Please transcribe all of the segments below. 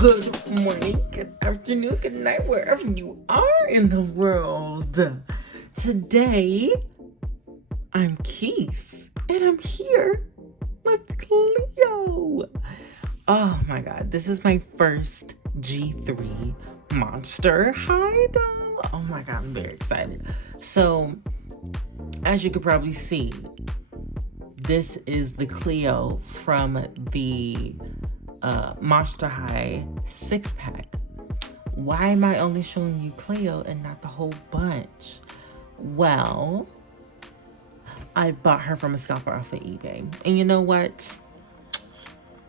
Good morning, good afternoon, good night, wherever you are in the world. Today, I'm Keith, and I'm here with Cleo. Oh my god, this is my first G3 Monster High doll. Oh my god, I'm very excited. So, as you could probably see, this is the Cleo from the Monster High 6-pack. Why am I only showing you Cleo and not the whole bunch? Well, I bought her from a scalper off of eBay. And you know what?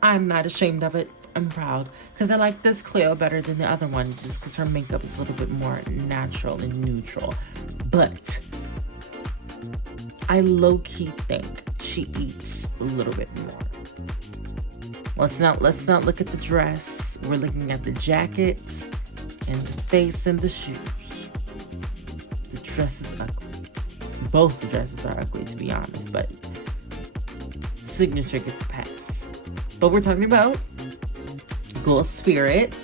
I'm not ashamed of it. I'm proud. Because I like this Cleo better than the other one just because her makeup is a little bit more natural and neutral. But I low-key think she eats a little bit more. Let's not look at the dress. We're looking at the jacket and the face and the shoes. The dress is ugly. Both the dresses are ugly, to be honest, but signature gets a pass. But we're talking about Ghoul Spirit.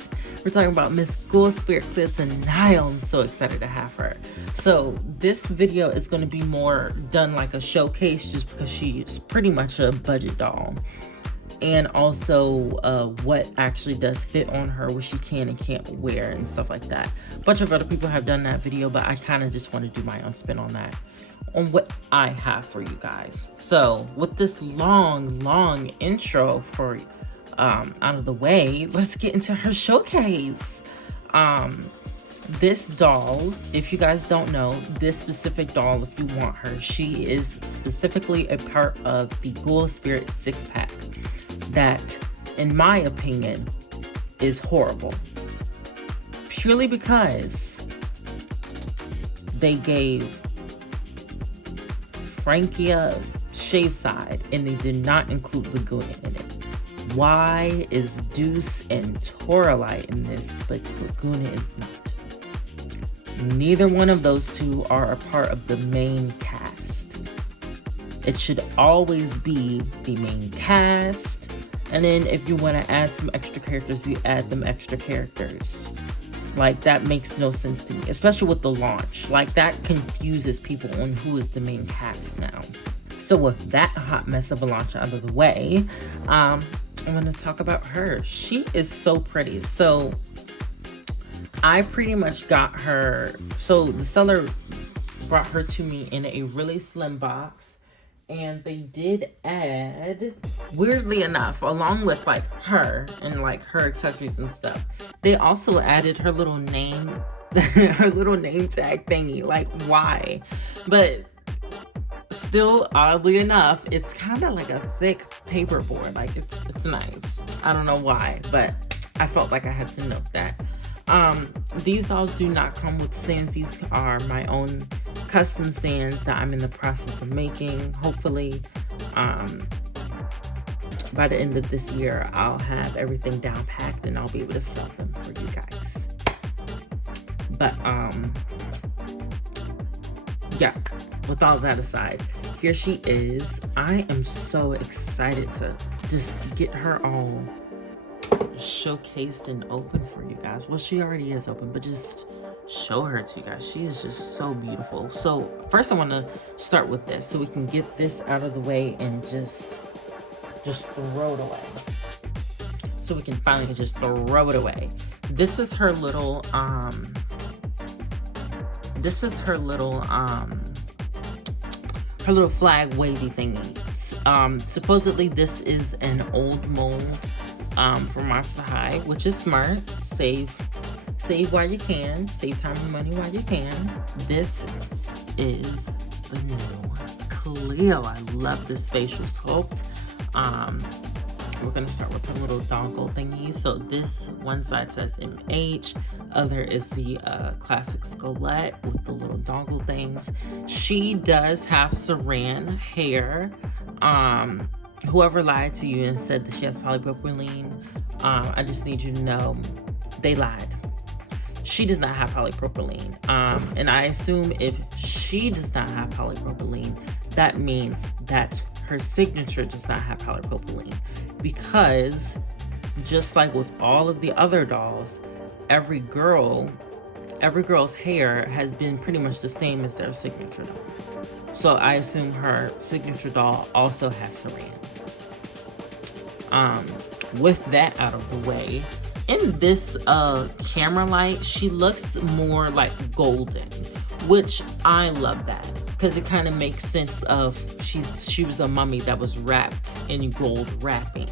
We're talking about Miss Ghoul Spirit Cleo tonight. I'm so excited to have her. So this video is going to be more done like a showcase just because she's pretty much a budget doll. And also what actually does fit on her, what she can and can't wear and stuff like that. A bunch of other people have done that video, but I kind of just want to do my own spin on that, on what I have for you guys. So with this long intro for out of the way, let's get into her showcase. This doll, if you guys don't know, this specific doll, if you want her, she is specifically a part of the Ghoul Spirit 6-pack that, in my opinion, is horrible. Purely because they gave Frankia shave side and they did not include Laguna in it. Why is Deuce and Toralite in this, but Laguna is not? Neither one of those two are a part of the main cast. It should always be the main cast. And then if you want to add some extra characters, you add them extra characters. Like, that makes no sense to me, especially with the launch. Like, that confuses people on who is the main cast now. So with that hot mess of a launch out of the way, I'm going to talk about her. She is so pretty. So I pretty much got her. So the seller brought her to me in a really slim box. And they did add, weirdly enough, along with like her and like her accessories and stuff, they also added her little name, her little name tag thingy. Like, why? But still, oddly enough, it's kind of like a thick paperboard. Like, it's nice. I don't know why, but I felt like I had to note that. These dolls do not come with stands. These are my own custom stands that I'm in the process of making. Hopefully, by the end of this year, I'll have everything down packed and I'll be able to sell them for you guys. But, yeah, with all that aside, here she is. I am so excited to just get her all showcased and open for you guys. Well, she already is open, but just show her to you guys. She is just so beautiful. So first I want to start with this so we can get this out of the way and just throw it away. So we can finally just throw it away. This is her little her little flag wavy thingy. Supposedly this is an old mold from Monster High, which is smart. Save while you can. Save time and money while you can. This is the new Cleo. I love this facial sculpt. We're gonna start with the little dongle thingy. So this one side says MH, other is the classic skullet with the little dongle things. She does have saran hair. Whoever lied to you and said that she has polypropylene, I just need you to know they lied. She does not have polypropylene. And I assume if she does not have polypropylene, that means that her signature does not have polypropylene, because just like with all of the other dolls, every girl's hair has been pretty much the same as their signature doll. So I assume her signature doll also has saran. With that out of the way, in this camera light, she looks more like golden, which I love that because it kind of makes sense of she was a mummy that was wrapped in gold wrapping.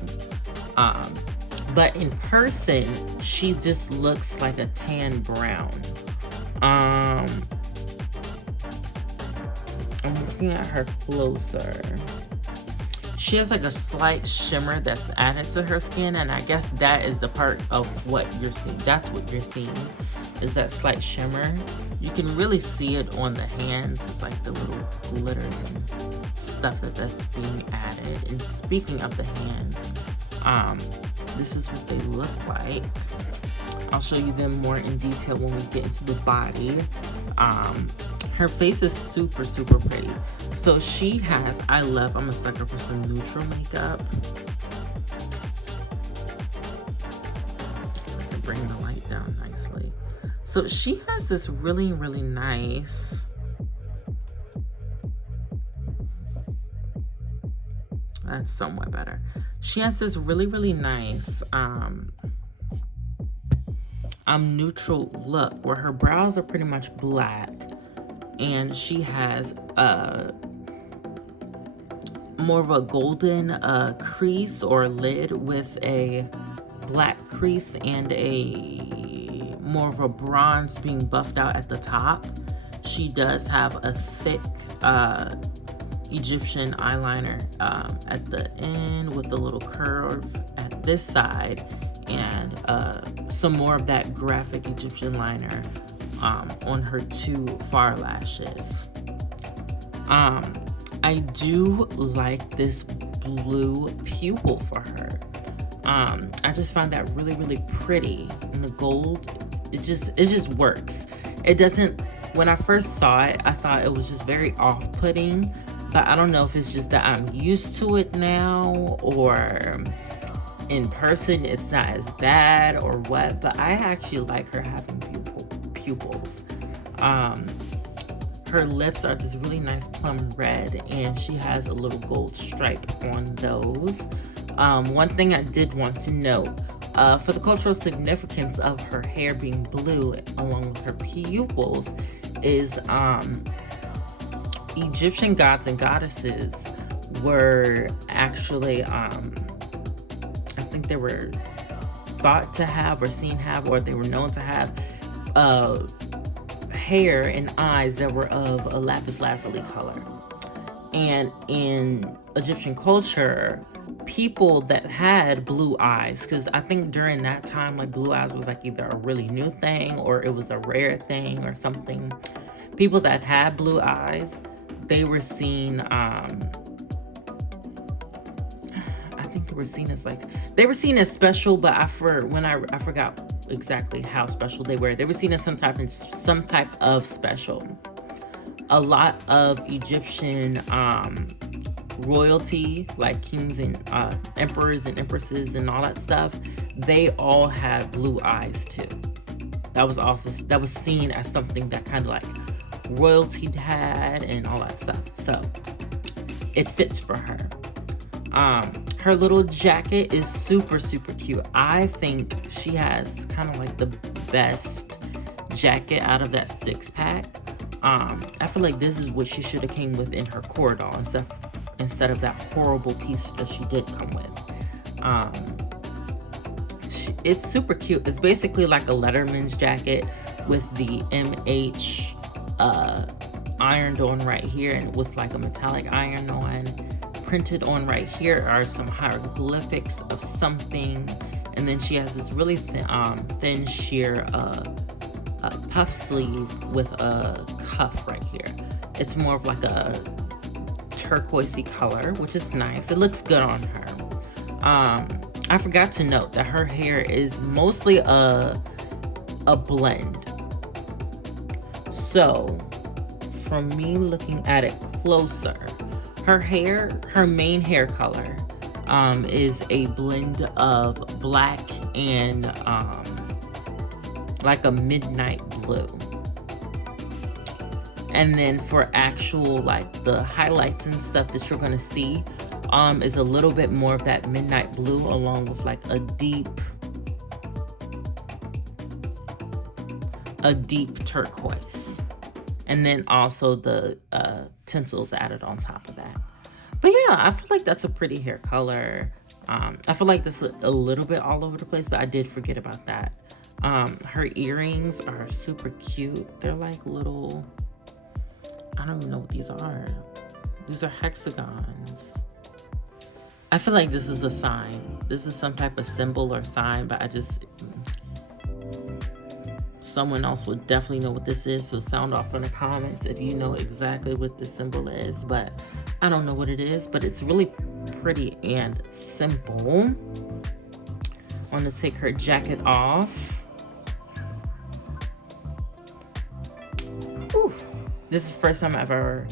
But in person, she just looks like a tan brown. I'm looking at her closer. She has like a slight shimmer that's added to her skin, and I guess that is the part of what you're seeing. That's what you're seeing, is that slight shimmer. You can really see it on the hands. It's like the little glitters and stuff that's being added. And speaking of the hands, this is what they look like. I'll show you them more in detail when we get into the body. Her face is super, super pretty. So she has, I'm a sucker for some neutral makeup. I can bring the light down nicely. So she has this really, really nice, that's somewhat better. She has this really, really nice, neutral look where her brows are pretty much black, and she has more of a golden crease or lid with a black crease and a more of a bronze being buffed out at the top. She does have a thick Egyptian eyeliner at the end with a little curve at this side, and some more of that graphic Egyptian liner on her two far lashes. I do like this blue pupil for her. I just find that really, really pretty. And the gold, it just works. It doesn't, when I first saw it, I thought it was just very off-putting, but I don't know if it's just that I'm used to it now, or in person it's not as bad, or what, but I actually like her having pupils. Her lips are this really nice plum red, and she has a little gold stripe on those. One thing I did want to note, for the cultural significance of her hair being blue along with her pupils, is Egyptian gods and goddesses were actually, I think they were thought to have or seen have, or they were known to have hair and eyes that were of a lapis lazuli color. And in Egyptian culture, people that had blue eyes, because I think during that time, like, blue eyes was like either a really new thing or it was a rare thing or something. People that had blue eyes, they were seen, I think they were seen as special, but I forgot exactly how special they were. They were seen as some type of special. A lot of Egyptian royalty, like kings and emperors and empresses and all that stuff, they all had blue eyes too. That was seen as something that kind of like royalty had and all that stuff. So it fits for her. Her little jacket is super, super cute. I think she has kind of like the best jacket out of that 6-pack. I feel like this is what she should have came with in her core doll instead of that horrible piece that she did come with. It's super cute. It's basically like a Letterman's jacket with the MH ironed on right here, and with like a metallic iron on. Printed on right here are some hieroglyphics of something, and then she has this really thin sheer puff sleeve with a cuff right here. It's more of like a turquoisey color, which is nice. It looks good on her. I forgot to note that her hair is mostly a blend. So from me looking at it closer, her main hair color is a blend of black and like a midnight blue. And then for actual like the highlights and stuff that you're gonna see is a little bit more of that midnight blue along with like a deep turquoise. And then also the tinsels added on top of that. But yeah, I feel like that's a pretty hair color. I feel like this is a little bit all over the place, but I did forget about that. Her earrings are super cute. They're like little, I don't even know what these are. These are hexagons. I feel like this is a sign. This is some type of symbol or sign, but someone else would definitely know what this is, so sound off in the comments if you know exactly what this symbol is. But I don't know what it is, but it's really pretty and simple. I want to take her jacket off. Whew. This is the first time I've ever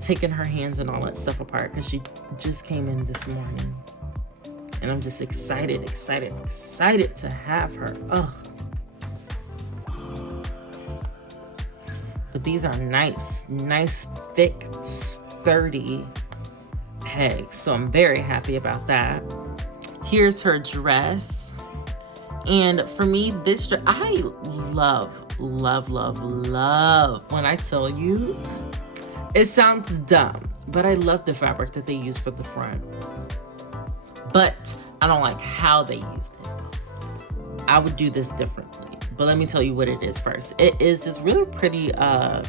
taken her hands and all that stuff apart, because she just came in this morning. And I'm just excited to have her. Oh. But these are nice, thick, sturdy pegs. So I'm very happy about that. Here's her dress. And for me, this dress, I love. When I tell you, it sounds dumb, but I love the fabric that they use for the front. But I don't like how they used it. I would do this differently. But let me tell you what it is first. It is this really pretty, I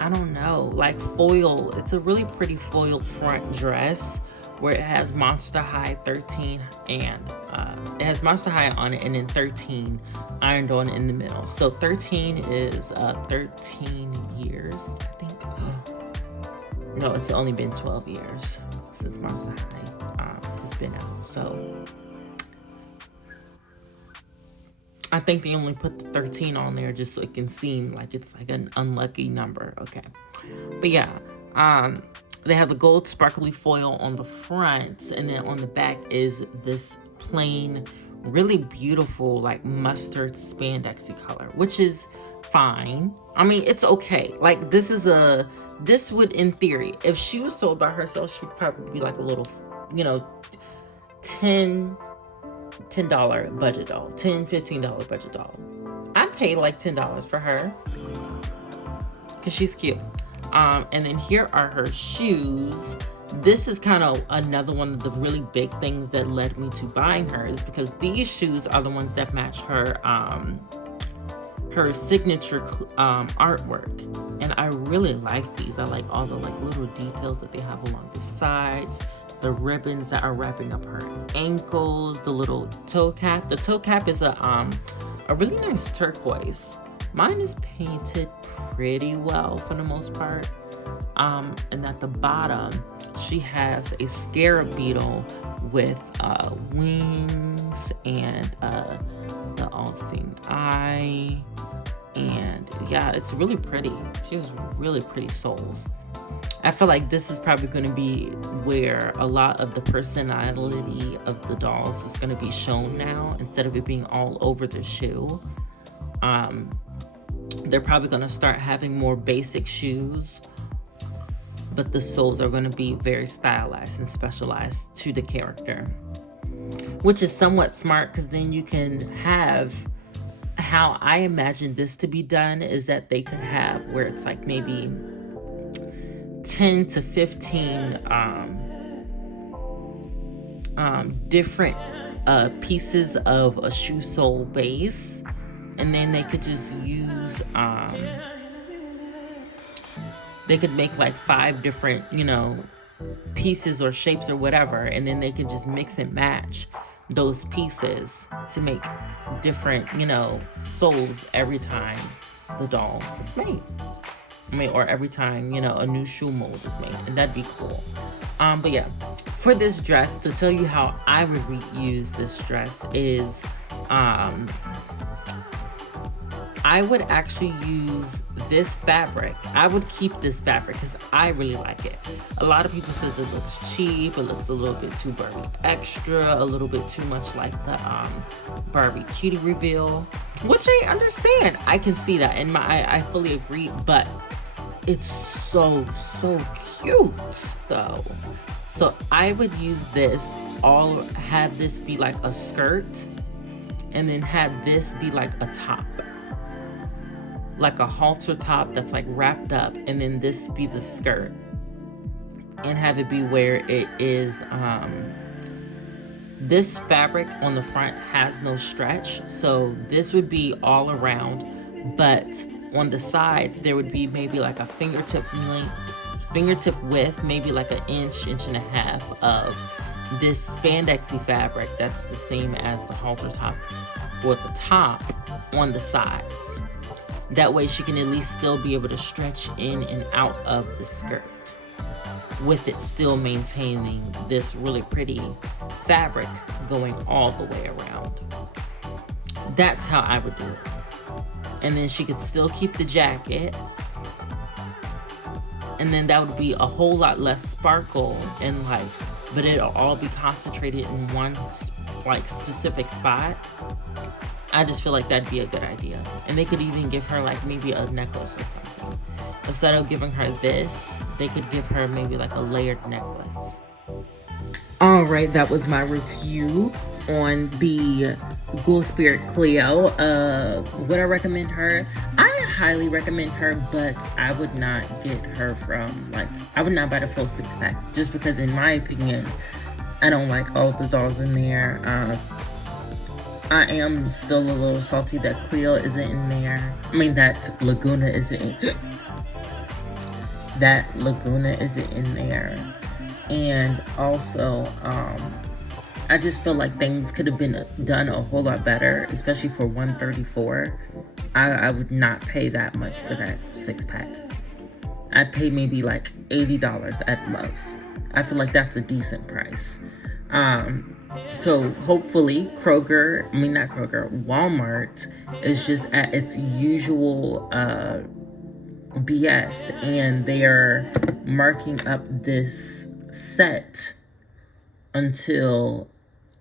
don't know, like foil. It's a really pretty foil front dress where it has Monster High 13 and it has Monster High on it, and then 13 ironed on in the middle. So 13 is 13 years, I think. No, it's only been 12 years since Monster High has been out. So I think they only put the 13 on there just so it can seem like it's like an unlucky number. Okay. But yeah, they have the gold sparkly foil on the front, and then on the back is this plain, really beautiful, like mustard spandexy color, which is fine. I mean, it's okay. Like this would, in theory, if she was sold by herself, she'd probably be like a little, $10 budget doll, $15 budget doll. I'd pay like $10 for her because she's cute. And then here are her shoes. This is kind of another one of the really big things that led me to buying her, is because these shoes are the ones that match her her signature artwork, and I really like these. I like all the like little details that they have along the sides, the ribbons that are wrapping up her ankles, the little toe cap. The toe cap is a really nice turquoise. Mine is painted pretty well for the most part. And at the bottom, she has a scarab beetle with wings and the all-seeing eye. And yeah, it's really pretty. She has really pretty soles. I feel like this is probably going to be where a lot of the personality of the dolls is going to be shown now, instead of it being all over the shoe. They're probably going to start having more basic shoes, but the soles are going to be very stylized and specialized to the character, which is somewhat smart, because then you can have, how I imagine this to be done is that they could have where it's like maybe 10 to 15 different pieces of a shoe sole base, and then they could just use they could make like 5 different pieces or shapes or whatever, and then they could just mix and match those pieces to make different soles every time the doll is made. Or every time a new shoe mold is made, and that'd be cool. But yeah, for this dress, to tell you how I would reuse this dress is I would actually use this fabric, I would keep this fabric because I really like it. A lot of people says it looks cheap, it looks a little bit too Barbie extra, a little bit too much like the Barbie cutie reveal, which I understand. I can see that, and I fully agree, but it's so cute though. So I would use this, have this be like a skirt, and then have this be like a top, like a halter top that's like wrapped up, and then this be the skirt, and have it be where it is this fabric on the front has no stretch, so this would be all around, but on the sides there would be maybe like a fingertip width, maybe like an inch and a half of this spandexy fabric that's the same as the halter top for the top on the sides. That way she can at least still be able to stretch in and out of the skirt, with it still maintaining this really pretty fabric going all the way around. That's how I would do it. And then she could still keep the jacket, and then that would be a whole lot less sparkle and like, but it'll all be concentrated in one like specific spot. I just feel like that'd be a good idea. And they could even give her like maybe a necklace or something. Instead of giving her this, they could give her maybe like a layered necklace. All right, that was my review on the Ghoul Spirit Cleo. Would I recommend her? I highly recommend her, but I would not get her from, like, I would not buy the full 6-pack, just because in my opinion, I don't like all the dolls in there. I am still a little salty that Cleo isn't in there. I mean, that Laguna isn't in that Laguna isn't in there. And also, I just feel like things could have been done a whole lot better, especially for $134. I would not pay that much for that 6-pack. I'd pay maybe like $80 at most. I feel like that's a decent price. So hopefully Walmart is just at its usual BS, and they're marking up this set until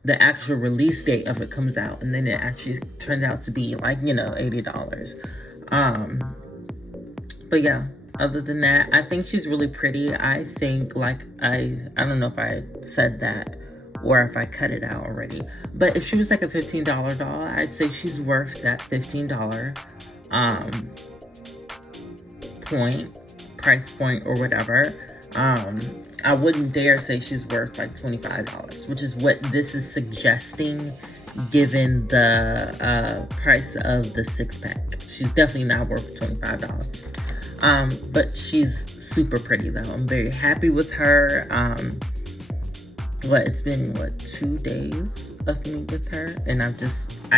the actual release date of it comes out, and then it actually turns out to be like, you know, $80. But yeah, other than that, I think she's really pretty. I think, like, I don't know if I said that or if I cut it out already, but if she was like a $15 doll, I'd say she's worth that $15 price point or whatever. I wouldn't dare say she's worth like $25, which is what this is suggesting given the price of the 6-pack. She's definitely not worth $25. But she's super pretty though. I'm very happy with her. It's been 2 days of me with her, and I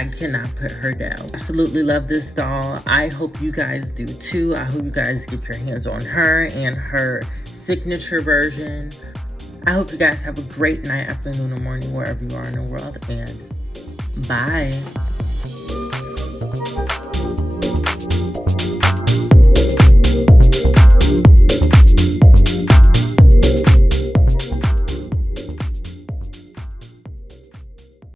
cannot put her down. Absolutely love this doll. I hope you guys do too. I hope you guys get your hands on her and her signature version. I hope you guys have a great night, afternoon, or morning, wherever you are in the world, and bye.